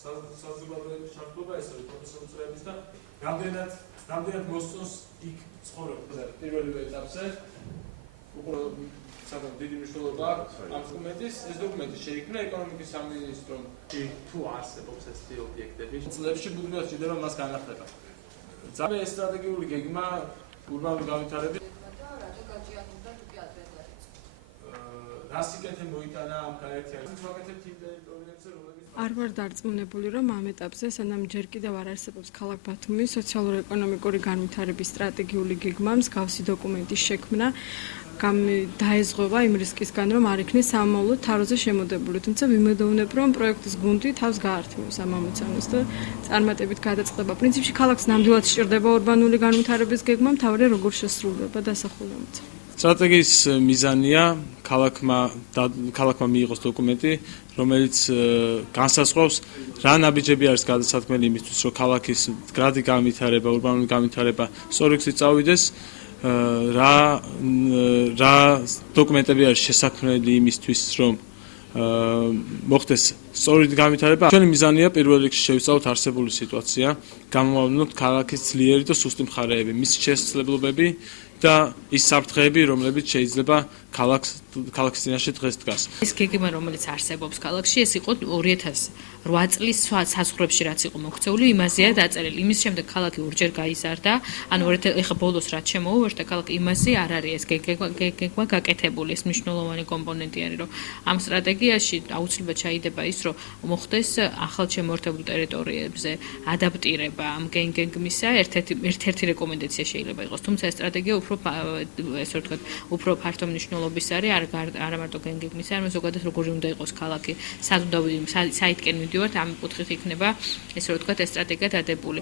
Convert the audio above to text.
საზოგადოების ჩართულობა ეს არის პროფესიონალების და რამდენად მოსწონს იქ ცხოვრება. პირველივე ეტაპზე უყურებ სადღაც დიდი მნიშვნელობა ამ დოკუმენტის. ეს დოკუმენტი შეიქმნა ეკონომიკის სამინისტრომ თუ არსებობს ეს ობიექტები. წლებში ბუდმილად ჭირდება მას განახლება. ძალიან სტრატეგიული გეგმა ურბანული განვითარების არ ვარ დარწმუნებული, რომ ამ ეტაპზე, სანამ ჯერ კიდევ არ არსებობს ქალაქ ბათუმის სოციალურ-ეკონომიკური განვითარების სტრატეგიული გეგმა, მსგავსი დოკუმენტის შექმნა დაეზღვა იმ რისკისგან, რომ არ იქნეს სამომავლოდ თაროზე შემოდებული. თუმცა ვიმედოვნებ, რომ პროექტის გუნდი თავს გაართმევს ამ ამოცანას და წარმატებით გადაწყდება. პრინციპში ქალაქს ნამდვილად სჭირდება ურბანული განვითარების გეგმა, მთავარია როგორ შესრულდება დასახული ამოცანა. სტრატეგიის მიზანია ქალაქმა მიიღოს დოკუმენტი, რომელიც განსაზღვრავს რა ნაბიჯები არის გადასათქმელი იმისთვის, რომ ქალაქის მდგრადი განვითარება, ურბანული განვითარება სწორი გზით წავიდეს, რა დოკუმენტები არის შესაქმნელი იმისთვის, რომ მოხდეს სწორი განვითარება. ჩვენი მიზანია პირველ რიგში შევისწავლოთ არსებული სიტუაცია, გამოვავნოთ ქალაქის ძლიერი და სუსტი მხარეები, მისი შესაძლებლობები და ის საფრთხეები, რომლებიც შეიძლება ქალაქის წინაშე დღეს დგას. ეს გეგმა, რომელიც არსებობს ქალაქში, ეს იყო 2008 წლის საზღვრებში, რაც იყო მოქცეული, იმაზეა დაწერილი. იმის შემდეგ ქალაქი ორჯერ გაიზარდა, ანუ ეხლა ბოლოს რაც შემოუერთდა ქალაქი, იმაზე არ არის ეს გეგმა გაკეთებული. ეს მნიშვნელოვანი კომპონენტი არის, რომ ამ სტრატეგიაში აუცილებლად ჩაიდება ის, რომ მოხდეს ახალ შემოერთებულ ტერიტორიებზე ადაპტირება ამ გეგმისა. ერთ-ერთი რეკომენდაცია შეიძლება იყოს, თუმცა ეს სტრატეგია უფრო ფართო მნიშვნელობის არის, არა მარტო გეგმისა, არამედ ზოგადად როგორი უნდა იყოს ქალაქი, სად უნდა საითკენ მივდივართ, ამ კუთხით იქნება ეს სტრატეგია დადებული.